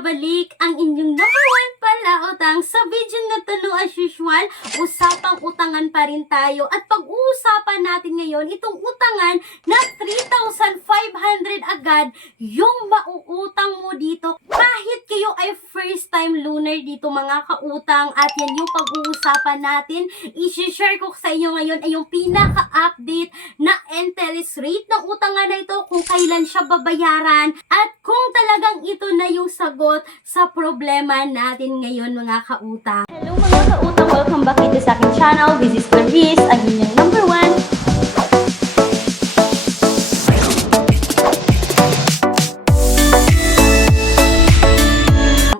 nagbabalik ang inyong number one palautang. Sa video na to, no, as usual, usapang utangan pa rin tayo. At pag-uusapan natin ngayon, itong utangan na 3,500 agad yung mauutang mo dito. Kahit kayo ay first time loaner dito mga kautang. At yan yung pag-uusapan natin. I-share ko sa inyo ngayon ay yung pinaka-update na interest rate ng utangan na ito, kung kailan siya babayaran, at kung talagang ito na yung sagot sa problema natin ngayon mga kautang. Hello mga kautang, welcome back dito sa aking channel. This is Clarice, ang inyong number one.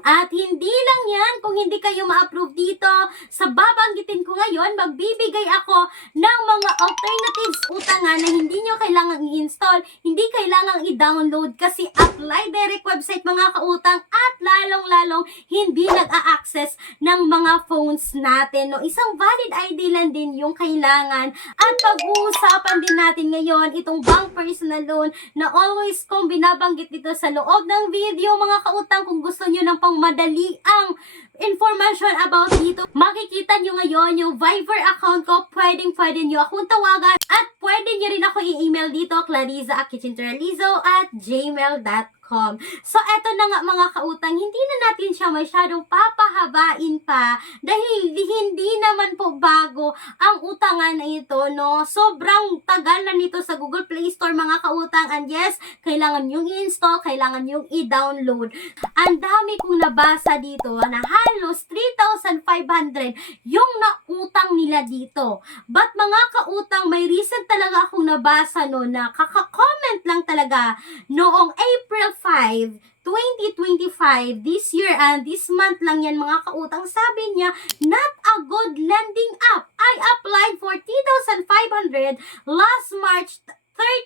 At hindi lang yan, kung hindi kayo ma-approve dito, sa babanggitin ko ngayon, magbibigay ako ng mga alternatives utangan na hindi nyo kailangang i-install, hindi kailangang i-download kasi apply direct website mga kautang, at lalong-lalong hindi nag-a-access ng mga phones natin. No? Isang valid ID lang din yung kailangan. At pag-uusapan din natin ngayon itong bank personal loan na always kong binabanggit dito sa loob ng video mga kautang. Kung gusto nyo ng pangmadali ang information about dito, makikita nyo ngayon yung Viber account ko. Pwede nyo akong tawagan at pwede nyo rin ako i-email dito, clariza@gmail.com. So, eto na nga mga kautang, hindi na natin siya masyadong papahabain pa dahil hindi naman po bago ang utangan na ito, no? Sobrang tagal na nito sa Google Play Store mga kautang, and yes, kailangan yung i-install, kailangan yung i-download. Ang dami kong nabasa dito na halos 3,500 yung nautang nila dito. But mga kautang, may recent talaga akong nabasa no na kaka-comment lang talaga noong April 5, 2025, this year and this month lang yan mga kautang. Sabi niya, not a good lending app. I applied for 3,500 last March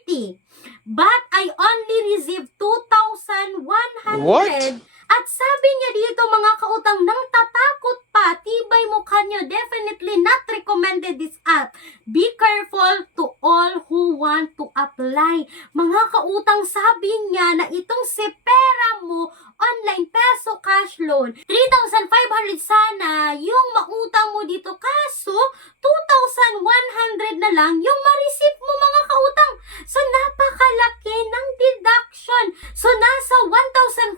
30, but I only received 2,100. What? At sabi niya dito mga kautang, nang tatakot pa, tibay mukha niyo, definitely not recommended this app. Be careful to all who want to apply. Mga kautang, sabi niya na itong si Pera Mo online peso cash loan, 3,500 sana yung mautang mo dito, kaso 2,100 na lang yung ma-receive mo mga kautang. So napakalaki ng deduction. So nasa 1,400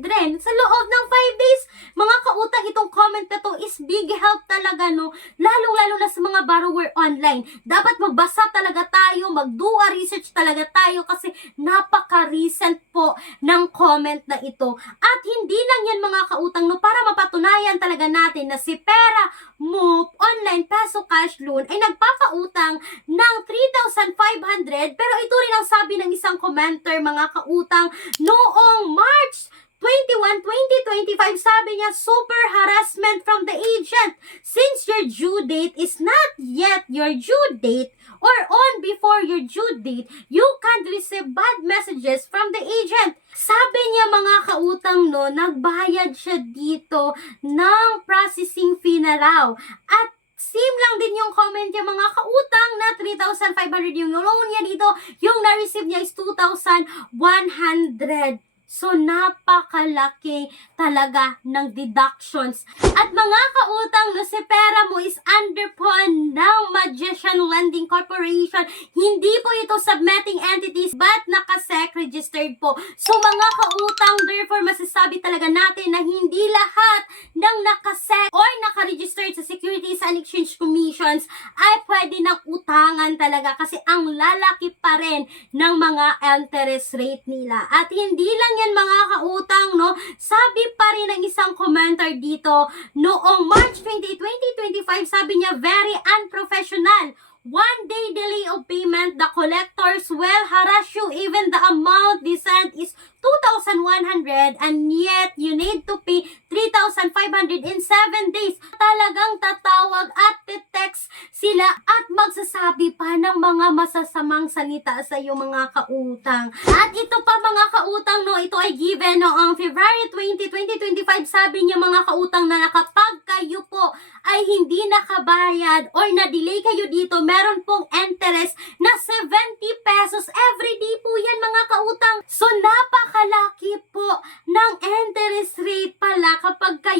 rin sa loob ng 5 days. Mga kautang, itong comment na to is big help talaga, no? Lalong-lalo na sa mga borrower online. Dapat magbasa talaga tayo, mag-do research talaga tayo kasi napaka-recent po ng comment na ito. At hindi lang yan mga kautang, no? Para mapatunayan talaga natin na si Pera Mo online peso cash loan ay nagpapautang ng 3,500, pero ito rin ang sabi ng isang commenter mga kautang noong March 21, 2025, sabi niya, super harassment from the agent. Since your due date is not yet your due date or on before your due date, you can't receive bad messages from the agent. Sabi niya mga kautang, no, nagbayad siya dito ng processing fee na raw. At same lang din yung comment niya mga kautang na 3,500 yung loan niya dito. Yung na-receive niya is 2,100. So, napakalaki talaga ng deductions. At mga kautang, no, si Pera Mo is under po ng Magician Lending Corporation. Hindi po ito submitting entities but naka-SEC registered po. So, mga kautang, therefore, masasabi talaga natin na hindi lahat ng naka-SEC or naka-registered sa Securities and Exchange Commissions ay pwede ng utangan talaga kasi ang lalaki pa rin ng mga interest rate nila. At hindi lang yan mga kautang, no? Sabi pa rin ng isang commenter dito noong March 20, 2025, sabi niya, very unprofessional. 1 day delay of payment, the collectors will harass you even the amount they sent is 2,100 and yet you need to pay 3,500 in 7 days. Talagang tatawag at text sila at magsasabi pa ng mga masasamang salita sa iyo mga kautang. At ito pa mga kautang, no, ito ay given noong February 20, 2025. Sabi niya mga kautang na kapag kayo po ay hindi nakabayad or na-delay kayo dito, meron pong interest na 70 pesos every day po yan mga kautang. So napakalaki po ng interest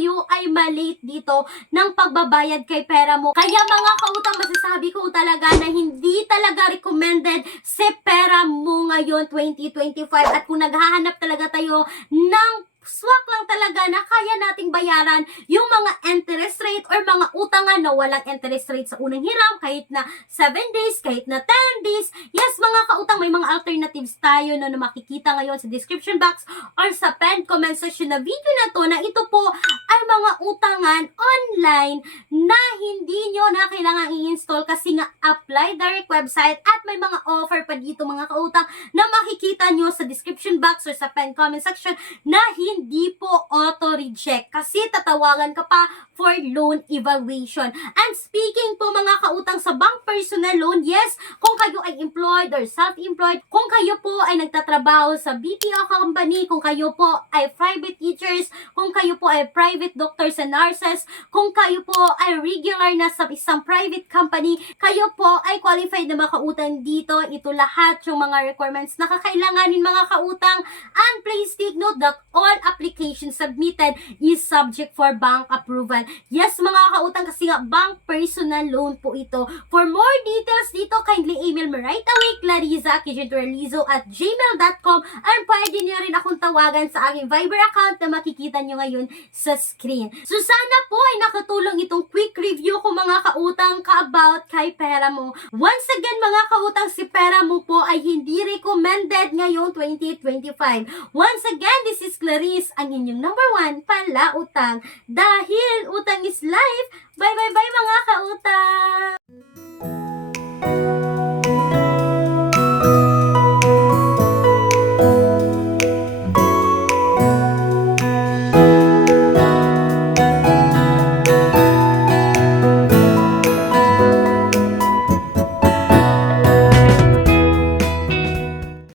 kayo ay malate dito ng pagbabayad kay pera mo. Kaya mga kautang, masasabi ko talaga na hindi talaga recommended si pera mo ngayon 2025. At kung naghahanap talaga tayo ng swak lang talaga na kaya nating bayaran yung mga interest rate or mga utangan na walang interest rate sa unang hiram, kahit na 7 days, kahit na 10 days. Yes, mga kautang, may mga alternatives tayo na makikita ngayon sa description box or sa pinned comment section na video na to, na ito po ay mga utangan online na hindi nyo na kailangan i-install kasi nga apply direct website, at may mga offer pa dito mga kautang na makikita nyo sa description box or sa pinned comment section na hindi po auto-reject kasi tatawagan ka pa for loan evaluation. And speaking po mga kautang sa bank personal loan, yes, kung kayo ay employed or self-employed, kung kayo po ay nagtatrabaho sa BPO company, kung kayo po ay private teachers, kung kayo po ay private doctors and nurses, kung kayo po ay regular na sa isang private company, kayo po ay qualified na makautang dito. Ito lahat yung mga requirements na kakailanganin mga kautang. And please take note that all applications submitted is subject for bank approval. Yes mga kautang, kasi nga bank personal loan po ito. For more details dito, kindly email me right away, clarissa@gmail.com, and pwede niyo rin akong tawagan sa aking Viber account na makikita nyo ngayon sa screen. So sana po ay nakatulong itong quick review ko mga kautang ka-about kay pera mo. Once again mga kautang, si pera mo po ay hindi recommended ngayong 2025. Once again, this is Clarice, ang inyong number 1 palautang. Dahil utang is life. Bye bye bye mga kautang!